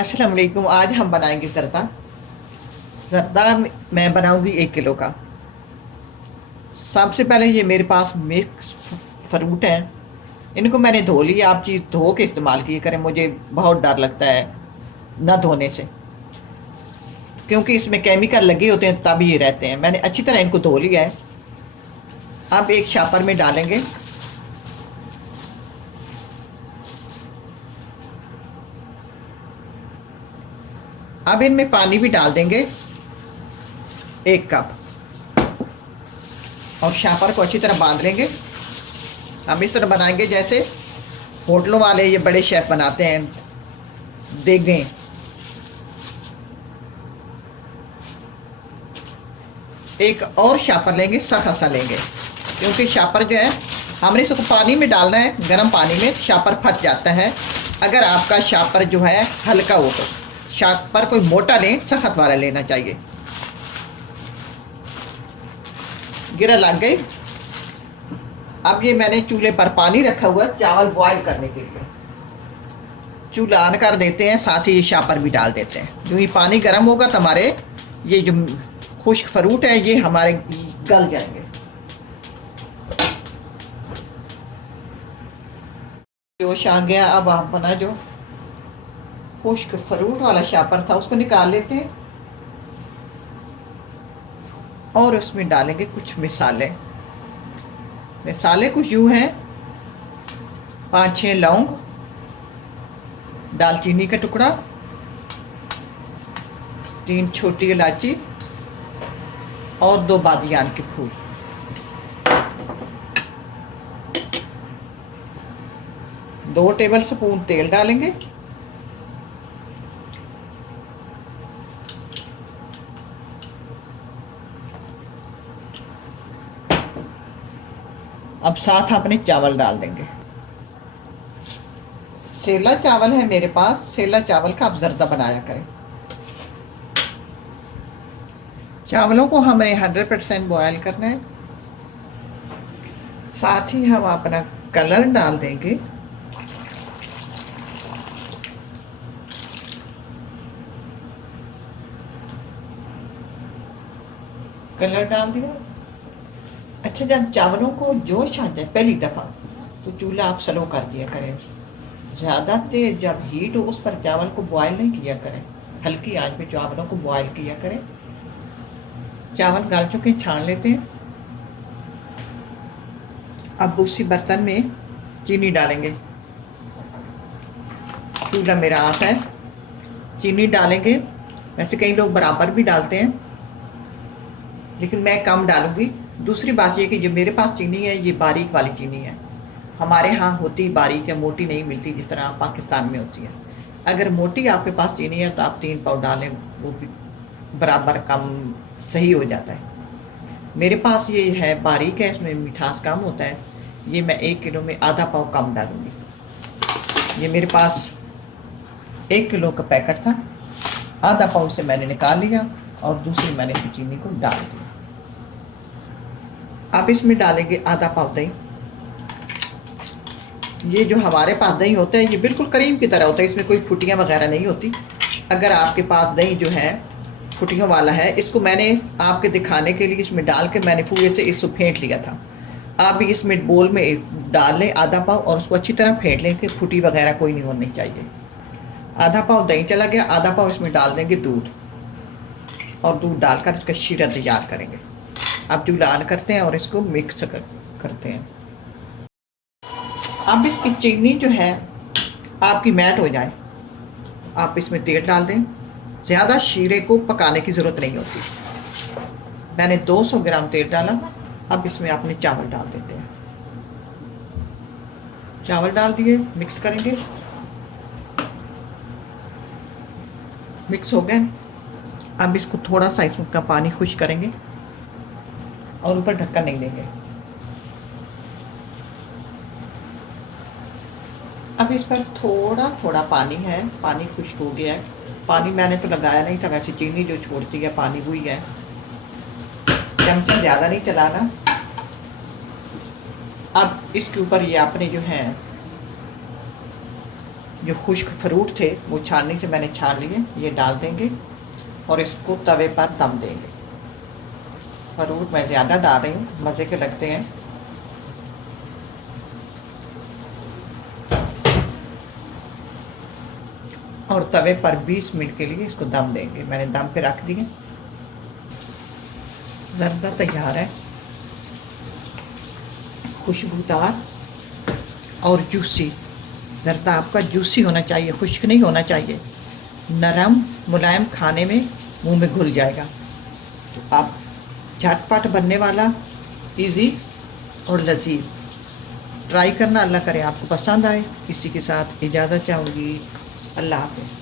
अस्सलाम वालेकुम। आज हम बनाएंगे ज़र्दा। ज़र्दा मैं बनाऊंगी 1 किलो का। सबसे पहले ये मेरे पास मिक्स फ्रूट हैं। इनको मैंने धो लिया। आप चीज़ धो के इस्तेमाल किए करें, मुझे बहुत डर लगता है ना धोने से, क्योंकि इसमें केमिकल लगे होते हैं तब ये रहते हैं। मैंने अच्छी तरह इनको धो लिया है। अब एक शापर में डालेंगे। अब इनमें पानी भी डाल देंगे 1 कप, और शापर को अच्छी तरह बांध लेंगे। हम इस तरह बनाएंगे जैसे होटलों वाले ये बड़े शेफ बनाते हैं, देखें। एक और शापर लेंगे, सख्त सा लेंगे, क्योंकि शापर जो है हमने इसको पानी में डालना है, गर्म पानी में। शापर फट जाता है। अगर आपका शापर जो है हल्का हो तो शापर कोई मोटा लें, सख्त वाला लेना चाहिए। गिरा लग गई। अब ये मैंने चूल्हे पर पानी रखा हुआ है चावल बॉयल करने के लिए। चूल्हा ऑन कर देते हैं, साथ ही ये शापर भी डाल देते हैं। जो ही पानी गर्म होगा तो हमारे ये जो खुश्क फ्रूट है ये हमारे गल जाएंगे। जोश आ गया। अब आप बना जो खुश्क फ्रूट वाला शापर था उसको निकाल लेते हैं, और उसमें डालेंगे कुछ मसाले। मसाले कुछ यूँ हैं: 5-6 लौंग, दालचीनी का टुकड़ा, 3 छोटी इलायची और 2 बादियान के फूल। दो टेबल स्पून तेल डालेंगे। अब साथ अपने चावल डाल देंगे। सेला चावल है मेरे पास, सेला चावल का आप ज़र्दा बनाया करें। चावलों को हमें 100% बॉयल करना है। साथ ही हम अपना कलर डाल देंगे। कलर डाल दिया। अच्छा, जब चावलों को जोश आ जाए पहली दफ़ा तो चूल्हा आप स्लो कर दिया करें। ज़्यादा तेज जब हीट हो उस पर चावल को बॉयल नहीं किया करें। हल्की आंच पे चावलों को बॉयल किया करें। चावल गल चुके, छान लेते हैं। अब उसी बर्तन में चीनी डालेंगे। चूल्हा मेरा ऑफ है। चीनी डालेंगे। वैसे कई लोग बराबर भी डालते हैं, लेकिन मैं कम डालूंगी। दूसरी बात यह कि जो मेरे पास चीनी है ये बारीक वाली चीनी है। हमारे यहाँ होती बारीक है, मोटी नहीं मिलती जिस तरह पाकिस्तान में होती है। अगर मोटी आपके पास चीनी है तो आप 3 पाव डालें, वो भी बराबर कम सही हो जाता है। मेरे पास ये है बारीक है, इसमें मिठास कम होता है। ये मैं 1 किलो में आधा पाव कम डालूंगी। ये मेरे पास 1 किलो का पैकेट था, आधा पाव से मैंने निकाल लिया और दूसरी मैंने चीनी को डाल दिया। अब इसमें डालेंगे आधा पाव दही। ये जो हमारे पास दही होता है ये बिल्कुल क्रीम की तरह होता है, इसमें कोई फुटियाँ वगैरह नहीं होती। अगर आपके पास दही जो है फुटियों वाला है, इसको मैंने आपके दिखाने के लिए इसमें डाल के मैंने फूए से इसको फेंट लिया था। आप भी इसमें बोल में डाल लें आधा पाव और उसको अच्छी तरह फेंट लें कि फुटी वगैरह कोई नहीं होनी चाहिए। आधा पाव दही चला गया। आधा पाव इसमें डाल देंगे दूध, और दूध डालकर इसका शीरा तैयार करेंगे। अब चूल्हा ऑन करते हैं और इसको मिक्स करते हैं। अब इसकी चीनी जो है आपकी मैट हो जाए, आप इसमें तेल डाल दें। ज़्यादा शीरे को पकाने की ज़रूरत नहीं होती। मैंने 200 ग्राम तेल डाला। अब इसमें अपने चावल डाल देते हैं। चावल डाल दिए, मिक्स करेंगे। मिक्स हो गए। अब इसको थोड़ा सा इसका पानी खुश करेंगे और ऊपर ढक्कन नहीं लेंगे। अब इस पर थोड़ा थोड़ा पानी है, पानी खुश्क हो गया है। पानी मैंने तो लगाया नहीं था, वैसे चीनी जो छोड़ती है पानी हुई है। चमचा ज़्यादा नहीं चलाना। अब इसके ऊपर ये आपने जो है जो खुश्क फ्रूट थे वो छाननी से मैंने छान लिए, ये डाल देंगे और इसको तवे पर दम देंगे। फ्रूट मैं ज़्यादा डाल रही हूँ, मज़े के लगते हैं। और तवे पर 20 मिनट के लिए इसको दम देंगे। मैंने दम पे रख दिए। ज़र्दा तैयार है, खुशबूदार और जूसी। ज़र्दा आपका जूसी होना चाहिए, खुश्क नहीं होना चाहिए। नरम मुलायम, खाने में मुंह में घुल जाएगा। तो आप झटपट बनने वाला, इजी और लजीज ट्राई करना। अल्लाह करे आपको पसंद आए। इसी के साथ इजाज़त चाहूँगी। अल्लाह हाफ़िज़।